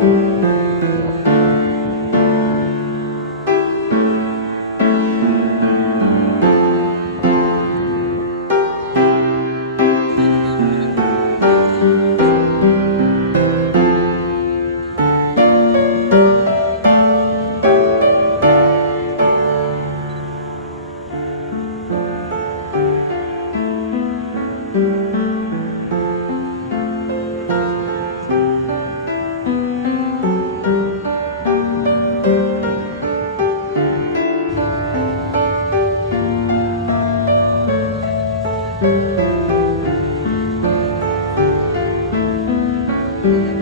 Música thank you.